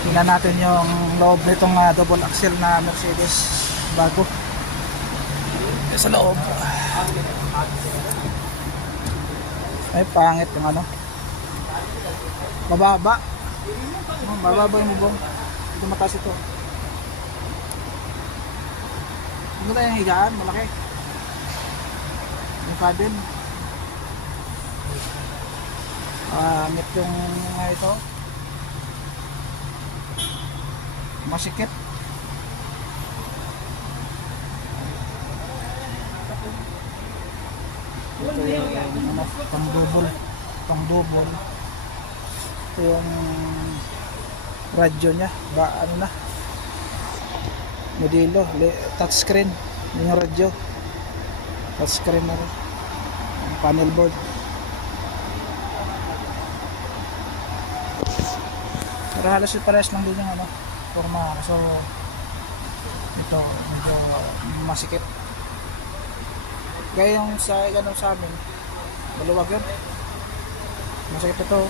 Tingnan natin yung loob nitong ah, double axle na Mercedes bago. Sa loob. Ay, pangit yung ano. Mababa. Oh, mababa yung bubong. Hindi mataas ito. Ano tayong higaan? Malaki. Yung paddle. Pangit yung mga ito. Masikip. Ito yung ano, pang double. Pang double. Ito yung radyo niya. Ba, ano na. Modelo. Touchscreen. Yun yung radyo. Touchscreen na rin. Panel board. Pero halos yung parehas lang din yung ano. Forma. So, ito, medyo masikip. Gaya yung sa, ano sa amin, maluwag yun. Masikip ito.